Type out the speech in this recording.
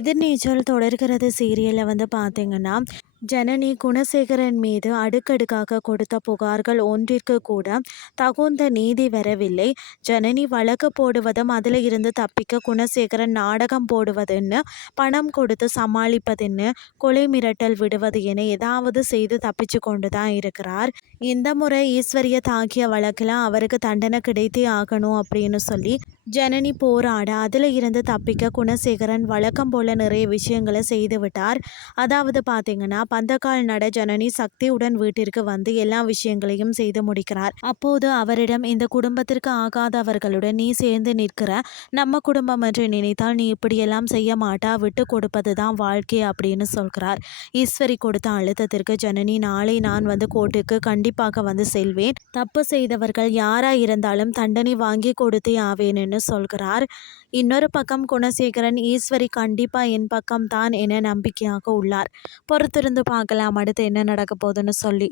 எதிர்நீச்சல் தொடர்கிறது சீரியலில் பார்த்தீங்கன்னா, ஜனனி குணசேகரன் மீது அடுக்கடுக்காக கொடுத்த புகார்கள் ஒன்றிற்கு கூட தகுந்த நீதி வரவில்லை. ஜனனி வழக்கு போடுவதும் அதில் இருந்து தப்பிக்க குணசேகரன் நாடகம் போடுவதுன்னு, பணம் கொடுத்து சமாளிப்பதுன்னு, கொலை மிரட்டல் விடுவது என ஏதாவது செய்து தப்பிச்சு கொண்டு தான் இருக்கிறார். இந்த முறை ஈஸ்வரியை தாக்கிய வழக்கில் அவருக்கு தண்டனை கிடைத்தே ஆகணும் அப்படின்னு சொல்லி ஜனனி போராட அதில் இருந்து தப்பிக்க குணசேகரன் வழக்கம் போல நிறைய விஷயங்களை செய்து விட்டார். அதாவது பார்த்தீங்கன்னா, பந்தக்கால் நட ஜனனி சக்தியுடன் வீட்டிற்கு வந்து எல்லா விஷயங்களையும் செய்து முடிக்கிறார். அப்போது அவரிடம் இந்த குடும்பத்திற்கு ஆகாதவர்களுடன் நீ சேர்ந்து நிற்கிற, நம்ம குடும்பம் என்று நினைத்தால் நீ இப்படியெல்லாம் செய்ய மாட்டா, விட்டு கொடுப்பது தான் வாழ்க்கை அப்படின்னு சொல்கிறார். ஈஸ்வரி கொடுத்த அழுத்தத்திற்கு ஜனனி நாளை நான் கோர்ட்டுக்கு கண்டிப்பாக செல்வேன், தப்பு செய்தவர்கள் யாரா இருந்தாலும் தண்டனை வாங்கி கொடுத்தே ஆவேன்னு சொல்கிறார். இன்னொரு பக்கம் குணசேகரன் ஈஸ்வரி கண்டிப்பா என் பக்கம் தான் என நம்பிக்கையாக உள்ளார். பொறுத்திருந்து பார்க்கலாம் அடுத்து என்ன நடக்க போகுதுன்னு சொல்லி.